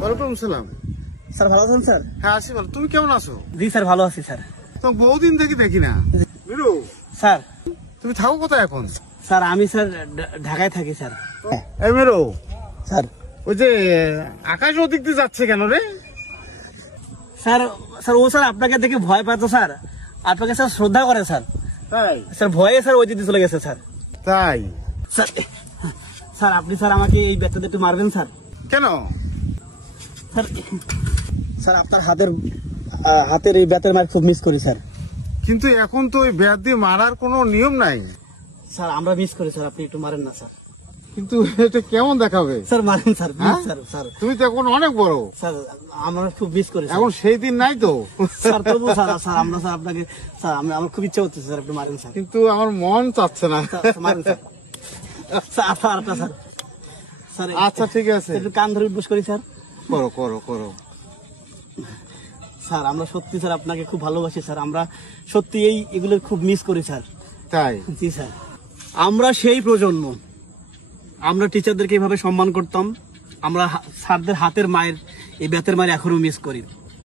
ওয়ালাইকুম সালাম। স্যার ভালো আছেন স্যার? হ্যাঁ আছি ভালো, তুমি কেমন আছো? জি স্যার ভালো আছি স্যার। তোমাকে বহুদিন থেকে দেখি না। মিরু স্যার তুমি থাকো কোথায় এখন? স্যার আমি স্যার ঢাকায় থাকি স্যার। এই মেরো, স্যার ওই যে আকাশ ওদিক দিয়ে যাচ্ছে কেন রে? স্যার স্যার ও স্যার আপনাকে দেখে ভয় পায় তো স্যার, আপনাকে স্যার শ্রদ্ধা করে স্যার। তাই স্যার ভয়ে স্যার ওই দিকে চলে গেছে স্যার। তাই স্যার স্যার আপনি স্যার আমাকে এই ব্যাটটা একটু মারবেন স্যার? কেন? স্যার স্যার আপনার হাতের এই ব্যাটের মার খুব মিস করি স্যার। কিন্তু এখন তো ওই ব্যাট দিয়ে মারার কোনো নিয়ম নাই। স্যার আমরা মিস করি স্যার, আপনি একটু মারেন না স্যার। কিন্তু এটা কেমন দেখাবে? স্যার মারেন স্যার, হ্যাঁ? স্যার স্যার তুমি তো এখন অনেক বড়। স্যার আমরা খুব মিস করি এখন সেই দিন নাই তো। স্যার। তবু স্যার স্যার আমরা স্যার আপনাকে স্যার আমার খুব ইচ্ছা হচ্ছে স্যার একটু মারেন স্যার। কিন্তু আমার মন চাচ্ছে না। মারেন স্যার। স্যার স্যার স্যার আচ্ছা ঠিক আছে, একটু কান ধরে বস করি স্যার। করো করো করো। স্যার আমরা সত্যি স্যার আপনাকে খুব ভালোবাসি স্যার, আমরা সত্যি এগুলো খুব মিস করি স্যার। তাই? জি স্যার, আমরা সেই প্রজন্ম, আমরা টিচারদেরকে এভাবে সম্মান করতাম, আমরা স্যারদের হাতের মায়ের এই ব্যাতের মায়ের এখনো মিস করি।